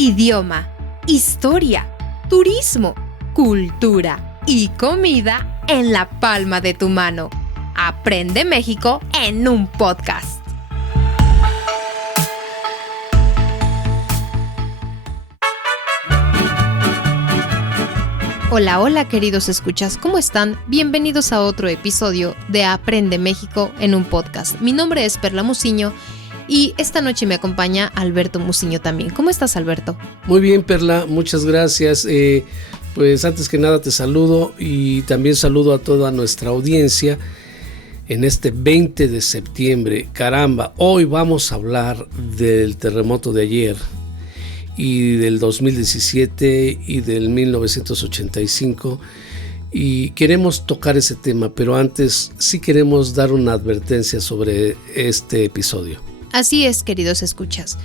idioma, historia, turismo, cultura y comida en la palma de tu mano. Aprende México en un podcast. Hola, hola queridos escuchas, ¿cómo están? Bienvenidos a otro episodio de Aprende México en un podcast. Mi nombre es Perla Musiño y esta noche me acompaña Alberto Musiño también. ¿Cómo estás, Alberto? Muy bien, Perla, muchas gracias. Pues antes que nada te saludo y también saludo a toda nuestra audiencia en este 20 de septiembre. Caramba, hoy vamos a hablar del terremoto de ayer y del 2017 y del 1985 y queremos tocar ese tema, pero antes sí queremos dar una advertencia sobre este episodio. Así es, queridos escuchas.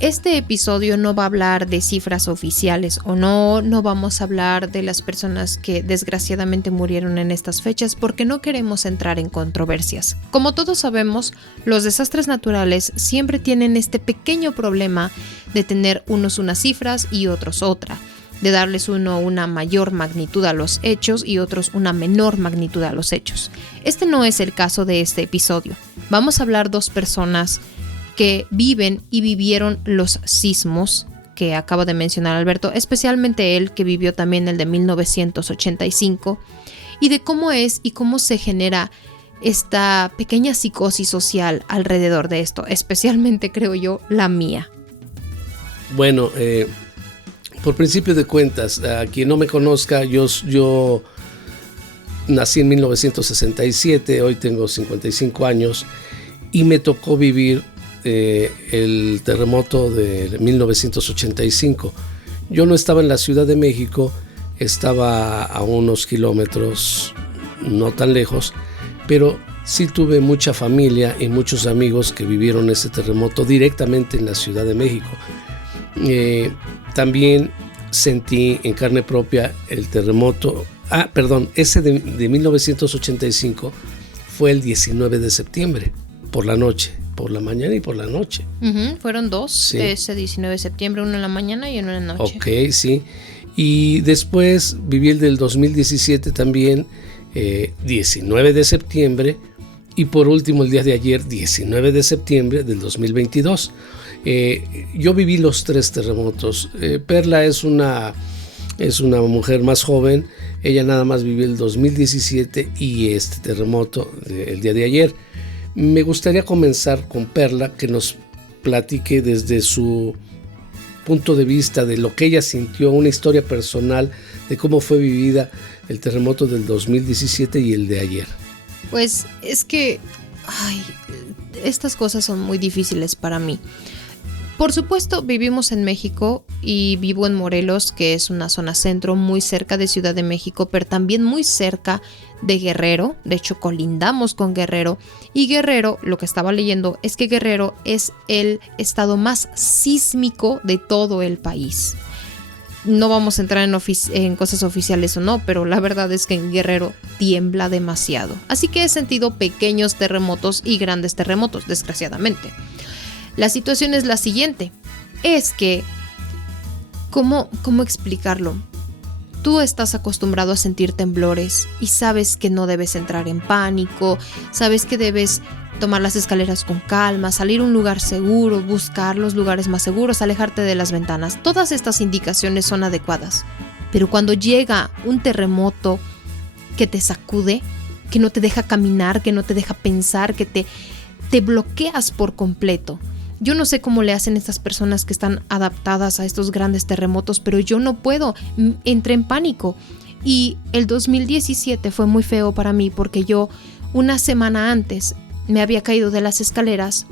Este episodio no va a hablar de cifras oficiales o no vamos a hablar de las personas que desgraciadamente murieron en estas fechas porque no queremos entrar en controversias. Como todos sabemos, los desastres naturales siempre tienen este pequeño problema de tener unos unas cifras y otros otra, de darles uno una mayor magnitud a los hechos y otros una menor magnitud a los hechos. Este no es el caso de este episodio. Vamos a hablar dos personas que viven y vivieron los sismos que acaba de mencionar Alberto, especialmente él que vivió también el de 1985, y de cómo es y cómo se genera esta pequeña psicosis social alrededor de esto, especialmente creo yo la mía. Bueno, por principio de cuentas, a quien no me conozca, yo nací en 1967, hoy tengo 55 años y me tocó vivir el terremoto de 1985. Yo no estaba en la Ciudad de México, estaba a unos kilómetros, no tan lejos, pero sí tuve mucha familia y muchos amigos que vivieron ese terremoto directamente en la Ciudad de México. También sentí en carne propia el terremoto, ese de 1985 fue el 19 de septiembre, por la noche. Por la mañana y por la noche. Fueron dos, sí. Ese 19 de septiembre, uno en la mañana y uno en la noche. Ok, sí. Y después viví el del 2017 también, 19 de septiembre. Y por último el día de ayer, 19 de septiembre del 2022. Yo viví los tres terremotos. Perla es una mujer más joven. Ella nada más vivió el 2017 y este terremoto el día de ayer. Me gustaría comenzar con Perla, que nos platique desde su punto de vista de lo que ella sintió, una historia personal de cómo fue vivida el terremoto del 2017 y el de ayer. Pues es que, estas cosas son muy difíciles para mí. Por supuesto, vivimos en México y vivo en Morelos, que es una zona centro muy cerca de Ciudad de México, pero también muy cerca de Guerrero. De hecho, colindamos con Guerrero. Y Guerrero, lo que estaba leyendo, es que Guerrero es el estado más sísmico de todo el país. No vamos a entrar en cosas oficiales o no, pero la verdad es que en Guerrero tiembla demasiado. Así que he sentido pequeños terremotos y grandes terremotos, desgraciadamente. La situación es la siguiente, es que, ¿cómo explicarlo? Tú estás acostumbrado a sentir temblores y sabes que no debes entrar en pánico, sabes que debes tomar las escaleras con calma, salir a un lugar seguro, buscar los lugares más seguros, alejarte de las ventanas. Todas estas indicaciones son adecuadas, pero cuando llega un terremoto que te sacude, que no te deja caminar, que no te deja pensar, que te bloqueas por completo. Yo no sé cómo le hacen estas personas que están adaptadas a estos grandes terremotos, pero yo no puedo, entré en pánico. Y el 2017 fue muy feo para mí porque yo una semana antes me había caído de las escaleras,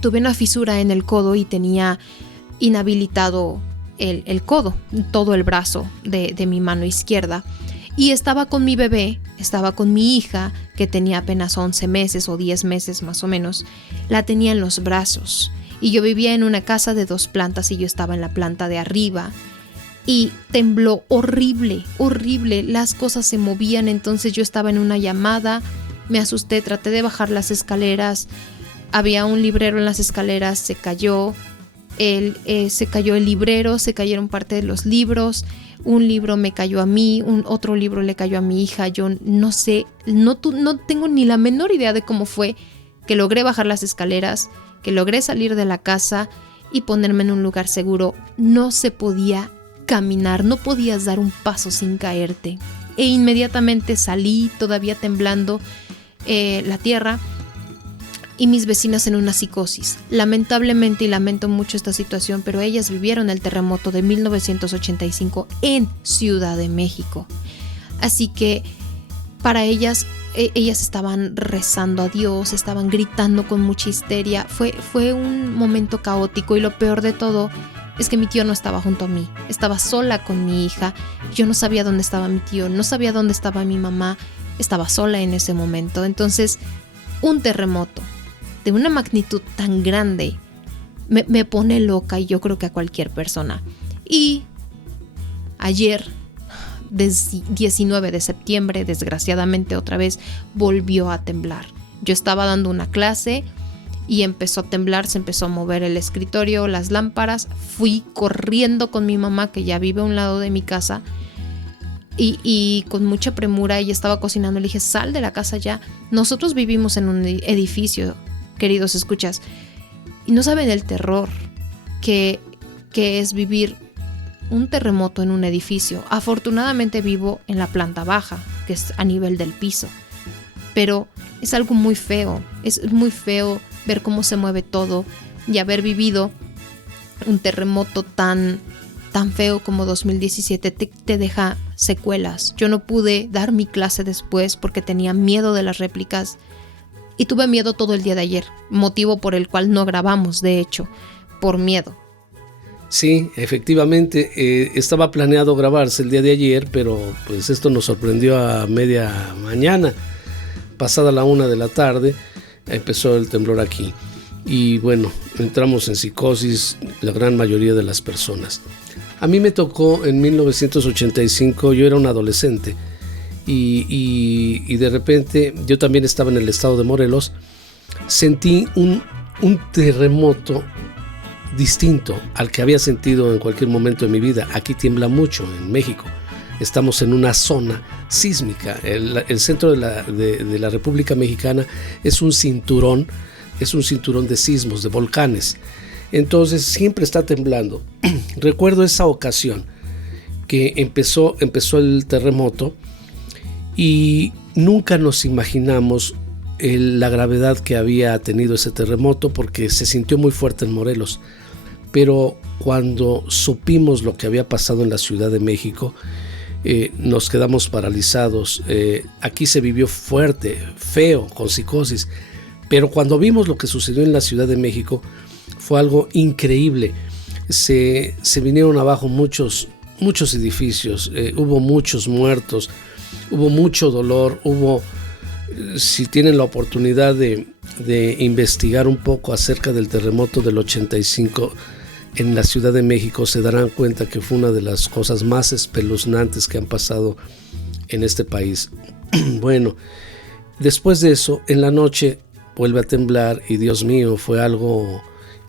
tuve una fisura en el codo y tenía inhabilitado el codo, todo el brazo de mi mano izquierda. Y estaba con mi bebé, estaba con mi hija, que tenía apenas 11 meses o 10 meses más o menos. La tenía en los brazos. Y yo vivía en una casa de 2 plantas y yo estaba en la planta de arriba. Y tembló horrible, horrible. Las cosas se movían, entonces yo estaba en una llamada. Me asusté, traté de bajar las escaleras. Había un librero en las escaleras, se cayó. Se cayó el librero, se cayeron parte de los libros, un libro me cayó a mí, otro libro le cayó a mi hija. Yo no sé, no tengo ni la menor idea de cómo fue que logré bajar las escaleras, que logré salir de la casa y ponerme en un lugar seguro. No se podía caminar, no podías dar un paso sin caerte. E inmediatamente salí, todavía temblando la tierra, y mis vecinas en una psicosis. Lamentablemente, y lamento mucho esta situación, pero ellas vivieron el terremoto de 1985 en Ciudad de México. Así que para ellas estaban rezando a Dios, estaban gritando con mucha histeria. Fue un momento caótico, y lo peor de todo es que mi tío no estaba junto a mí. Estaba sola con mi hija. Yo no sabía dónde estaba mi tío, no sabía dónde estaba mi mamá. Estaba sola en ese momento. Entonces, un terremoto de una magnitud tan grande me pone loca, y yo creo que a cualquier persona. Y ayer, 19 de septiembre, desgraciadamente otra vez volvió a temblar. Yo estaba dando una clase y empezó a temblar, se empezó a mover el escritorio, las lámparas. Fui corriendo con mi mamá, que ya vive a un lado de mi casa, y con mucha premura. Ella estaba cocinando, le dije: sal de la casa ya. Nosotros vivimos en un edificio, queridos escuchas, y no saben el terror que es vivir un terremoto en un edificio. Afortunadamente vivo en la planta baja, que es a nivel del piso, pero es algo muy feo. Es muy feo ver cómo se mueve todo, y haber vivido un terremoto tan feo como 2017 te deja secuelas. Yo no pude dar mi clase después porque tenía miedo de las réplicas, y tuve miedo todo el día de ayer, motivo por el cual no grabamos, de hecho, por miedo. Sí, efectivamente, estaba planeado grabarse el día de ayer, pero pues esto nos sorprendió a media mañana, pasada la 1 de la tarde, empezó el temblor aquí. Y bueno, entramos en psicosis la gran mayoría de las personas. A mí me tocó en 1985, yo era un adolescente, y de repente yo también estaba en el estado de Morelos. Sentí un terremoto distinto al que había sentido en cualquier momento de mi vida. Aquí tiembla mucho en México, estamos en una zona sísmica. El centro de la República Mexicana es un cinturón de sismos, de volcanes. Entonces siempre está temblando. Recuerdo esa ocasión que empezó el terremoto, y nunca nos imaginamos la gravedad que había tenido ese terremoto, porque se sintió muy fuerte en Morelos. Pero cuando supimos lo que había pasado en la Ciudad de México, nos quedamos paralizados. Aquí se vivió fuerte, feo, con psicosis. Pero cuando vimos lo que sucedió en la Ciudad de México, fue algo increíble. Se vinieron abajo muchos edificios, hubo muchos muertos, hubo mucho dolor, si tienen la oportunidad de investigar un poco acerca del terremoto del 85 en la Ciudad de México, se darán cuenta que fue una de las cosas más espeluznantes que han pasado en este país. Bueno, después de eso, en la noche vuelve a temblar, y Dios mío, fue algo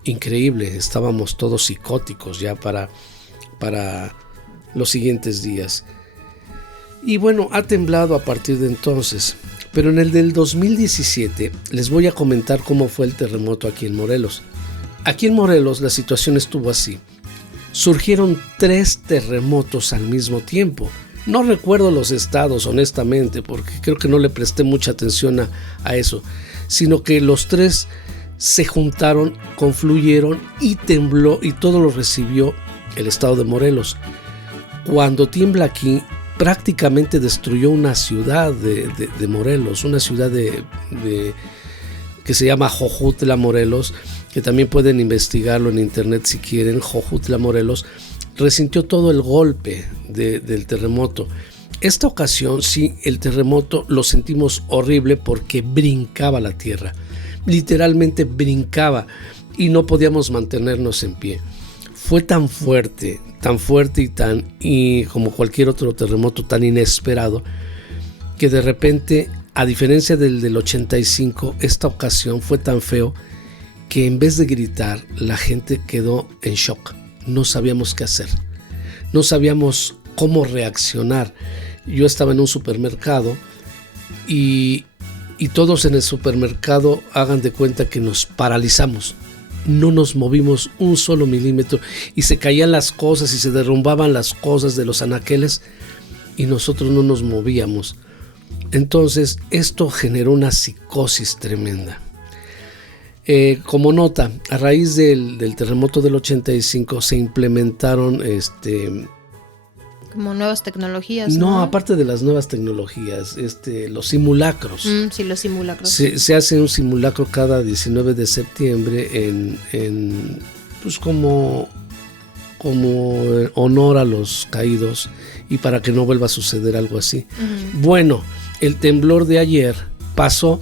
increíble. Estábamos todos psicóticos ya para los siguientes días. Y bueno, ha temblado a partir de entonces. Pero en el del 2017 les voy a comentar cómo fue el terremoto aquí en Morelos. Aquí en Morelos la situación estuvo así. Surgieron 3 terremotos al mismo tiempo. No recuerdo los estados, honestamente, porque creo que no le presté mucha atención a eso, sino que los 3 se juntaron, confluyeron y tembló, y todo lo recibió el estado de Morelos. Cuando tiembla aquí, prácticamente destruyó una ciudad de Morelos, una ciudad que se llama Jojutla, Morelos, que también pueden investigarlo en internet si quieren. Jojutla, Morelos, resintió todo el golpe del terremoto. Esta ocasión sí, el terremoto lo sentimos horrible porque brincaba la tierra, literalmente brincaba, y no podíamos mantenernos en pie. Fue tan fuerte y como cualquier otro terremoto tan inesperado, que de repente, a diferencia del 85, esta ocasión fue tan feo que en vez de gritar, la gente quedó en shock. No sabíamos qué hacer, no sabíamos cómo reaccionar. Yo estaba en un supermercado y todos en el supermercado, hagan de cuenta que nos paralizamos. No nos movimos un solo milímetro y se caían las cosas y se derrumbaban las cosas de los anaqueles y nosotros no nos movíamos. Entonces esto generó una psicosis tremenda. Como nota, a raíz del terremoto del 85 se implementaron como nuevas tecnologías. No, aparte de las nuevas tecnologías, los simulacros. Sí, los simulacros. Se hace un simulacro cada 19 de septiembre pues como honor a los caídos y para que no vuelva a suceder algo así. Uh-huh. Bueno, el temblor de ayer pasó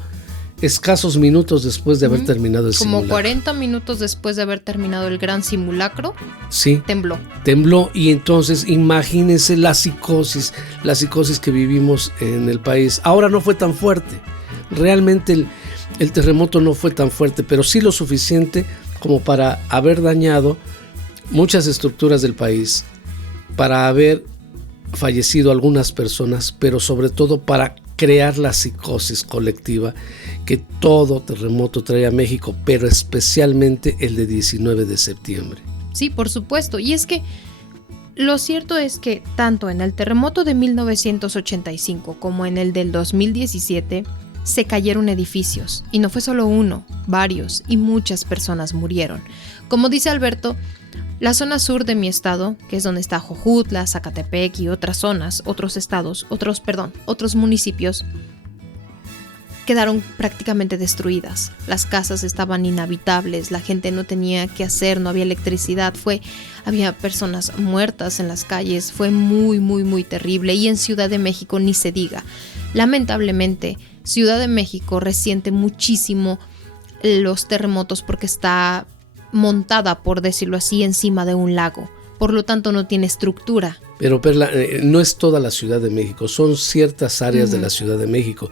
escasos minutos después de haber terminado el simulacro. Como 40 minutos después de haber terminado el gran simulacro, sí, tembló y entonces imagínense la psicosis que vivimos en el país. Ahora no fue tan fuerte, realmente el terremoto no fue tan fuerte, pero sí lo suficiente como para haber dañado muchas estructuras del país, para haber fallecido algunas personas, pero sobre todo para crear la psicosis colectiva que todo terremoto trae a México, pero especialmente el de 19 de septiembre. Sí, por supuesto. Y es que lo cierto es que tanto en el terremoto de 1985 como en el del 2017 se cayeron edificios. Y no fue solo uno, varios, y muchas personas murieron. Como dice Alberto, la zona sur de mi estado, que es donde está Jojutla, Zacatepec y otras zonas, otros municipios, quedaron prácticamente destruidas. Las casas estaban inhabitables, la gente no tenía qué hacer, no había electricidad, había personas muertas en las calles, fue muy, muy, muy terrible. Y en Ciudad de México ni se diga. Lamentablemente, Ciudad de México resiente muchísimo los terremotos porque está montada, por decirlo así, encima de un lago. Por lo tanto, no tiene estructura. Pero Perla, no es toda la Ciudad de México, son ciertas áreas de la Ciudad de México,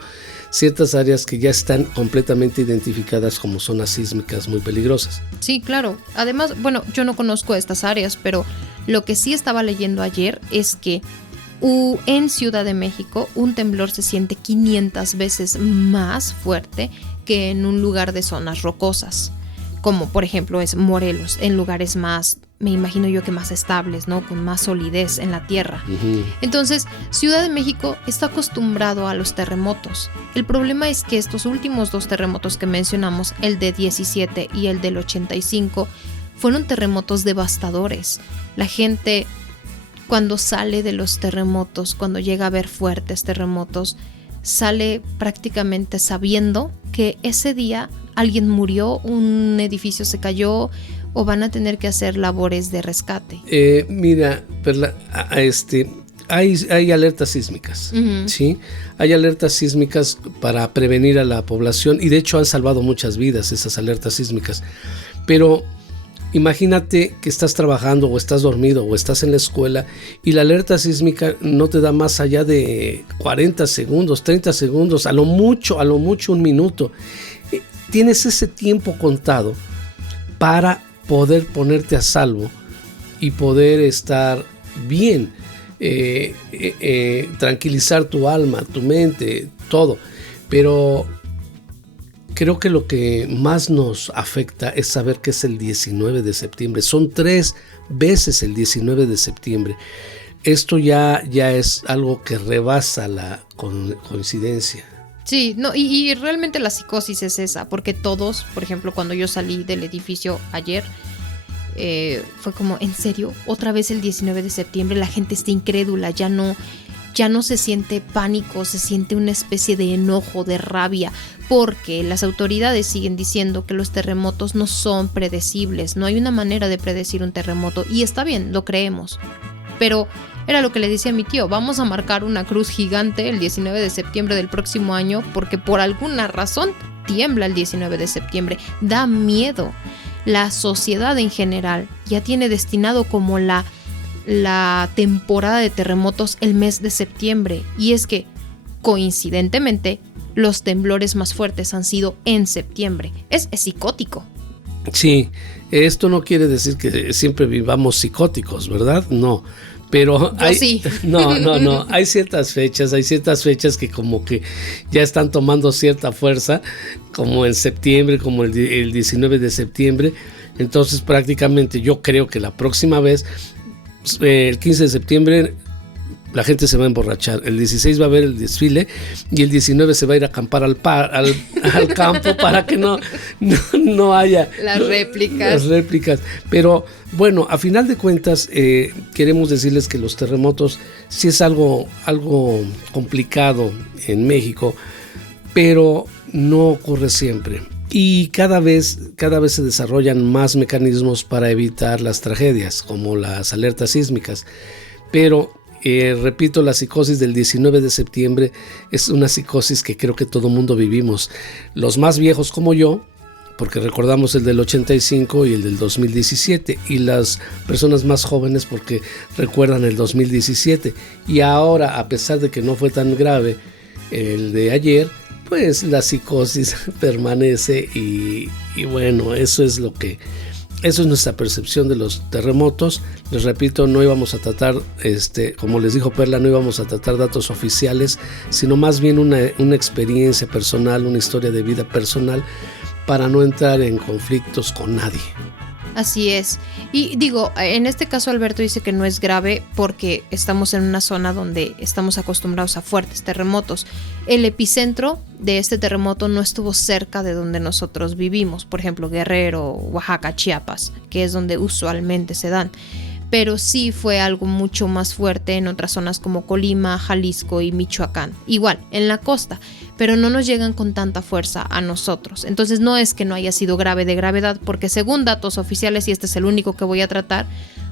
ciertas áreas que ya están completamente identificadas como zonas sísmicas muy peligrosas. Sí, claro. Además, bueno, yo no conozco estas áreas, pero lo que sí estaba leyendo ayer es que en Ciudad de México un temblor se siente 500 veces más fuerte que en un lugar de zonas rocosas, como por ejemplo es Morelos, en lugares más, me imagino yo que más estables, ¿no? Con más solidez en la tierra. Uh-huh. Entonces, Ciudad de México está acostumbrado a los terremotos. El problema es que estos últimos dos terremotos que mencionamos, el de 17 y el del 85, fueron terremotos devastadores. La gente, cuando sale de los terremotos, cuando llega a ver fuertes terremotos, sale prácticamente sabiendo que ese día alguien murió, un edificio se cayó o van a tener que hacer labores de rescate. Mira, Perla, hay alertas sísmicas, uh-huh. ¿Sí? Hay alertas sísmicas para prevenir a la población y de hecho han salvado muchas vidas esas alertas sísmicas. Pero imagínate que estás trabajando o estás dormido o estás en la escuela y la alerta sísmica no te da más allá de 40 segundos, 30 segundos, a lo mucho un minuto. Tienes ese tiempo contado para poder ponerte a salvo y poder estar bien, tranquilizar tu alma, tu mente, todo. Pero creo que lo que más nos afecta es saber que es el 19 de septiembre. Son 3 veces el 19 de septiembre. Esto ya es algo que rebasa la coincidencia. Sí, no, y realmente la psicosis es esa, porque todos, por ejemplo, cuando yo salí del edificio ayer, fue como, ¿en serio? ¿Otra vez el 19 de septiembre? La gente está incrédula, ya no se siente pánico, se siente una especie de enojo, de rabia, porque las autoridades siguen diciendo que los terremotos no son predecibles, no hay una manera de predecir un terremoto, y está bien, lo creemos, pero era lo que le decía a mi tío, vamos a marcar una cruz gigante el 19 de septiembre del próximo año, porque por alguna razón tiembla el 19 de septiembre, da miedo. La sociedad en general ya tiene destinado como la temporada de terremotos el mes de septiembre, y es que coincidentemente los temblores más fuertes han sido en septiembre. Es psicótico. Sí, esto no quiere decir que siempre vivamos psicóticos, ¿verdad? No, pero sí. No, hay ciertas fechas que como que ya están tomando cierta fuerza, como en septiembre, como el 19 de septiembre. Entonces prácticamente yo creo que la próxima vez, el 15 de septiembre, la gente se va a emborrachar. El 16 va a haber el desfile y el 19 se va a ir a acampar al campo para que no haya las réplicas. Pero bueno, a final de cuentas, queremos decirles que los terremotos sí es algo complicado en México, pero no ocurre siempre. Y cada vez se desarrollan más mecanismos para evitar las tragedias, como las alertas sísmicas. Pero repito, la psicosis del 19 de septiembre es una psicosis que creo que todo mundo vivimos. Los más viejos como yo, porque recordamos el del 85 y el del 2017, y las personas más jóvenes porque recuerdan el 2017. Y ahora, a pesar de que no fue tan grave el de ayer, pues la psicosis permanece y bueno, eso es nuestra percepción de los terremotos. Les repito, no íbamos a tratar, como les dijo Perla, no íbamos a tratar datos oficiales, sino más bien una experiencia personal, una historia de vida personal, para no entrar en conflictos con nadie. Así es. Y digo, en este caso Alberto dice que no es grave porque estamos en una zona donde estamos acostumbrados a fuertes terremotos. El epicentro de este terremoto no estuvo cerca de donde nosotros vivimos, por ejemplo, Guerrero, Oaxaca, Chiapas, que es donde usualmente se dan. Pero sí fue algo mucho más fuerte en otras zonas como Colima, Jalisco y Michoacán. Igual, en la costa, pero no nos llegan con tanta fuerza a nosotros. Entonces no es que no haya sido grave de gravedad, porque según datos oficiales, y este es el único que voy a tratar,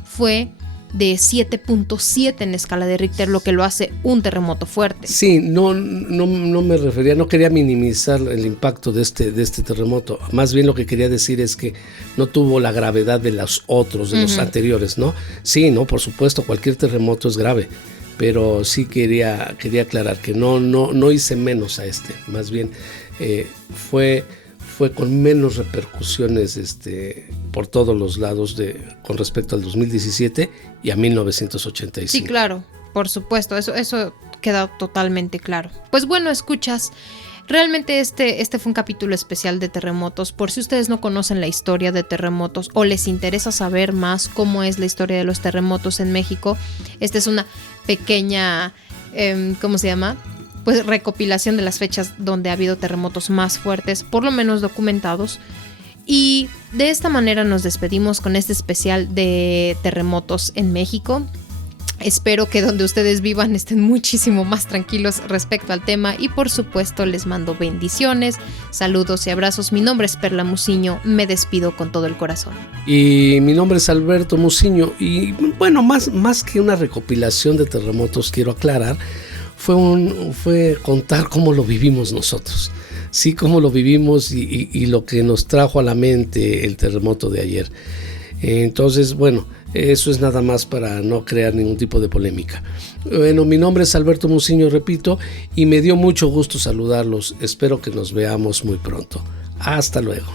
fue de 7.7 en escala de Richter, lo que lo hace un terremoto fuerte. Sí, no me refería, no quería minimizar el impacto de este terremoto. Más bien lo que quería decir es que no tuvo la gravedad de los otros, de los anteriores, ¿no? Sí, no, por supuesto, cualquier terremoto es grave, pero sí quería aclarar que no hice menos a este. Más bien fue con menos repercusiones por todos los lados con respecto al 2017 y a 1985. Sí, claro, por supuesto, eso queda totalmente claro. Pues bueno, escuchas, realmente este fue un capítulo especial de terremotos. Por si ustedes no conocen la historia de terremotos o les interesa saber más cómo es la historia de los terremotos en México, esta es una pequeña, ¿cómo se llama?, pues recopilación de las fechas donde ha habido terremotos más fuertes, por lo menos documentados. Y de esta manera nos despedimos con este especial de terremotos en México. Espero que donde ustedes vivan estén muchísimo más tranquilos respecto al tema y por supuesto les mando bendiciones, saludos y abrazos. Mi nombre es Perla Muciño, me despido con todo el corazón. Y mi nombre es Alberto Muciño y bueno, más que una recopilación de terremotos, quiero aclarar, fue contar cómo lo vivimos nosotros, sí, cómo lo vivimos y lo que nos trajo a la mente el terremoto de ayer. Entonces, bueno, eso es nada más para no crear ningún tipo de polémica. Bueno, mi nombre es Alberto Muciño, repito, y me dio mucho gusto saludarlos. Espero que nos veamos muy pronto. Hasta luego.